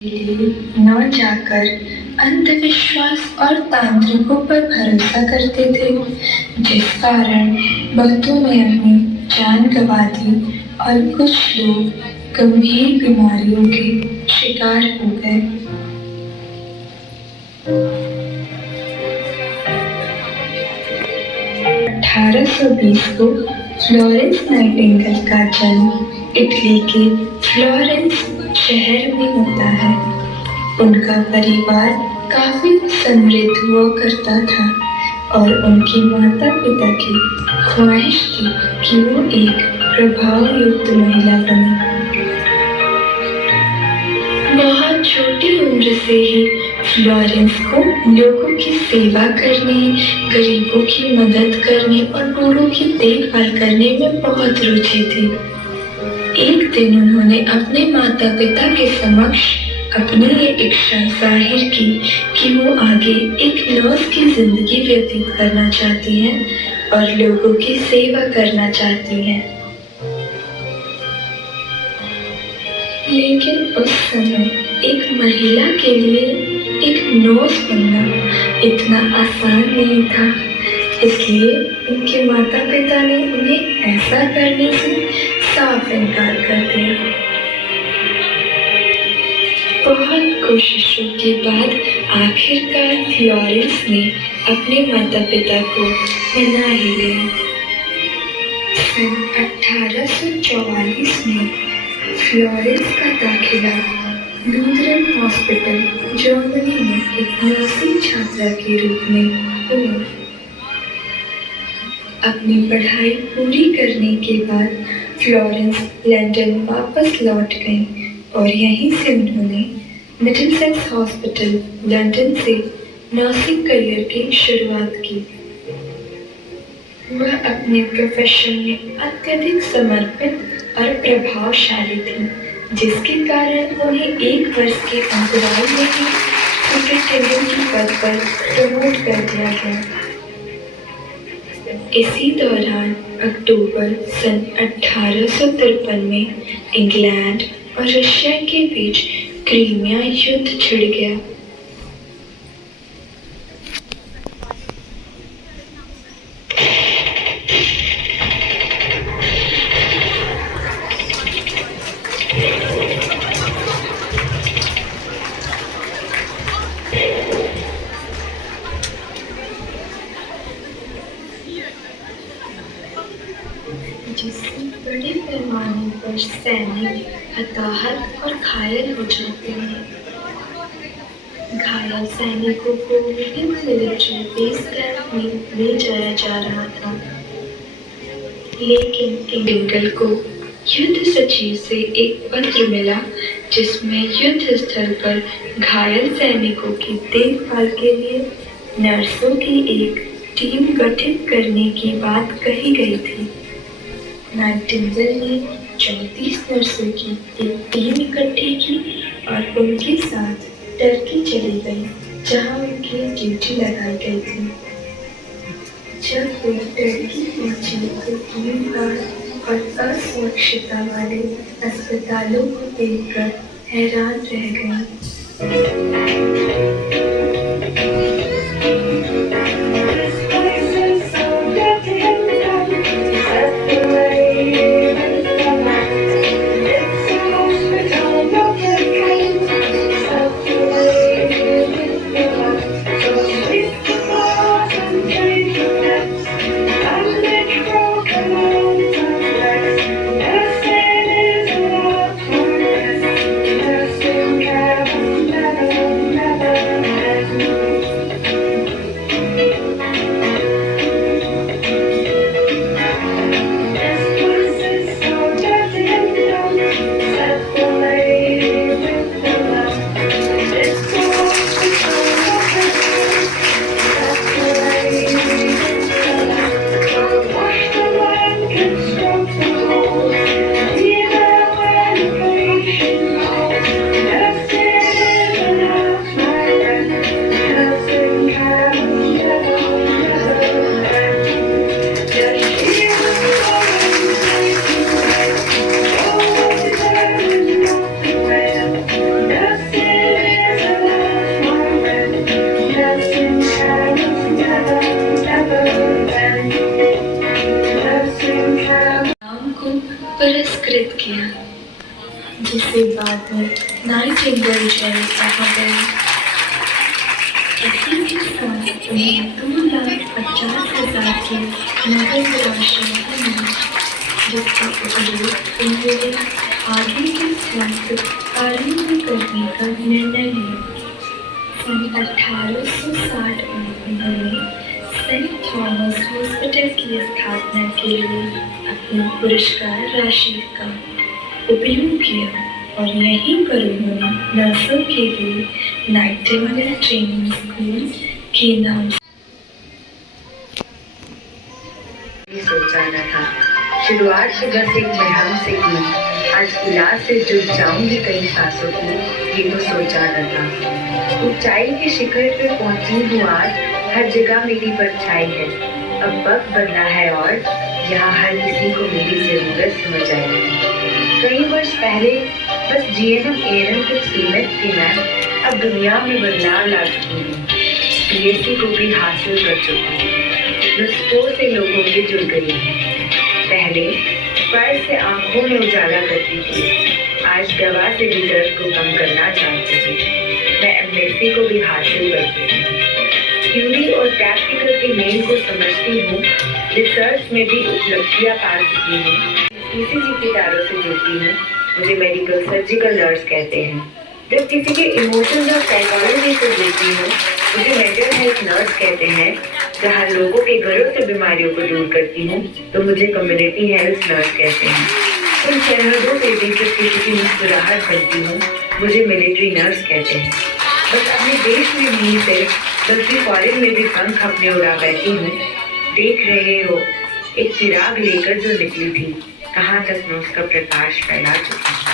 न जाकर अंधविश्वास और तांत्रिकों पर भरोसा करते थे, जिस कारण बहुतों ने अपनी जान गंवा दी और कुछ लोग गंभीर बीमारियों के शिकार हो गए। 1820 को फ्लोरेंस नाइटिंगेल का जन्म इटली के फ्लोरेंस शहर में होता है। उनका परिवार काफी समृद्ध हुआ करता था और उनके माता पिता की ख्वाहिश थी कि वो एक प्रभाव युक्त महिला बने। बहुत छोटी उम्र से ही फ्लोरेंस को लोगों की सेवा करने, गरीबों की मदद करने और बूढ़ों की देखभाल करने में बहुत रुचि थी। एक दिन उन्होंने अपने माता पिता के समक्ष अपनी ये इच्छा जाहिर की कि वो आगे एक नर्स की जिंदगी व्यतीत करना चाहती हैं और लोगों की सेवा करना चाहती हैं। लेकिन उस समय एक महिला के लिए एक नर्स बनना इतना आसान नहीं था, इसलिए उनके माता पिता ने उन्हें ऐसा करने से साफ इनकार कर दिया। बहुत कोशिशों के बाद आखिरकार फ्लोरेंस ने अपने माता पिता को मना ही लिया। सन 1844 में फ्लोरेंस का दाखिला लूथरन हॉस्पिटल जर्मनी में एक नर्सिंग छात्रा के रूप में हुआ। अपनी पढ़ाई पूरी करने के बाद फ्लोरेंस लंदन वापस लौट गईं और यहीं से उन्होंने मिडिलसेक्स हॉस्पिटल लंदन से नर्सिंग करियर की शुरुआत की। वह अपने प्रोफेशन में अत्यधिक समर्पित और प्रभावशाली थी, जिसके कारण उन्हें 1 वर्ष के अंतराल में ही सुपरिटेंडेंट के पद पर प्रमोट कर दिया गया। इसी दौरान अक्टूबर सन 1853 में इंग्लैंड और रशिया के बीच क्रीमिया युद्ध छिड़ गया। जिससे बड़े पैमाने पर सैनिक हताहत और घायल हो जाते हैं। घायल सैनिकों को विभिन्न मिलिट्री बेस कैंप में ले जाया जा रहा था, लेकिन इंगल को युद्ध सचिव से एक पत्र मिला जिसमें युद्ध स्थल पर घायल सैनिकों की देखभाल के लिए नर्सों की एक टीम गठित करने की बात कही गई थी। नाइटिंगेल ने 34 नर्सों की एक टीम इकट्ठी की और उनके साथ टर्की चली गई, जहां उनकी ड्यूटी लगाई गई थी। जब वे टर्की पहुंची तो भीड़-भाड़ और असुरक्षितता वाले अस्पतालों को देखकर हैरान रह गई। और नाइटिंगेल जैसा गए। इसी के साथ उन्हें 2,50,000 की नकद राशि भी मिली, जिसका उपयोग उन्होंने आगे के स्वास्थ्य कार्यों में करने का निर्णय लिया। सन 1860 में उन्होंने सेंट थॉमस हॉस्पिटल की स्थापना के लिए अपनी पुरस्कार राशि का उपयोग किया और यहीं पर उन्होंने नर्सों के लिए नाइटिंगेल ट्रेनिंग स्कूल के नाम सोचा न था। शुरुआत तो बस एक मरहम से की, आज इलाज से जुट जाऊंगी कई सांसों की, ये तो सोचा न था। ऊंचाई के शिखर पे पहुंची हूँ आज, हर जगह मेरी परछाई है। अब वक्त बदला है और यहाँ हर किसी को मेरी जरूरत समझ आई। कई वर्ष पहले बस जीएनएम एएनएम तक सीमित थी मैं, अब दुनिया में बदलाव ला चुकी हूँ। पीएचडी को भी हासिल कर चुकी हूँ, नुस्खों से लोगों के जुड़ गई हूँ। पहले स्पर्श से आंखों में उजाला करती थी, आज दवा से भी दर्द को कम करना चाहती हूँ। मैं एमएससी को भी हासिल करती हूँ, थ्योरी और प्रैक्टिकल के मेल को समझती हूँ, रिसर्च में भी उपलब्धियाँ पा चुकी हूँ। ईसीजी के तारों से जुड़ती हूँ, मुझे मेडिकल सर्जिकल नर्स कहते हैं। जब किसी के इमोशंस और साइकोलॉजी से जुड़ती हूँ, मुझे मेंटल हेल्थ नर्स कहते हैं। जहाँ लोगों के घरों से बीमारियों को दूर करती हूँ, तो मुझे कम्युनिटी हेल्थ नर्स कहते हैं। उन सरहदों पे भी जब किसी की मुस्कुराहट बनती हूँ, मुझे मिलिट्री नर्स कहते हैं। बस अपने देश में नहीं सिर्फ बल्कि फॉरेन में भी पंख अपने उड़ा बैठी हूँ। देख रहे हो एक चिराग लेकर जो निकली थी, कहाँ तक मैं उसका प्रकाश फैला चुकी हूँ।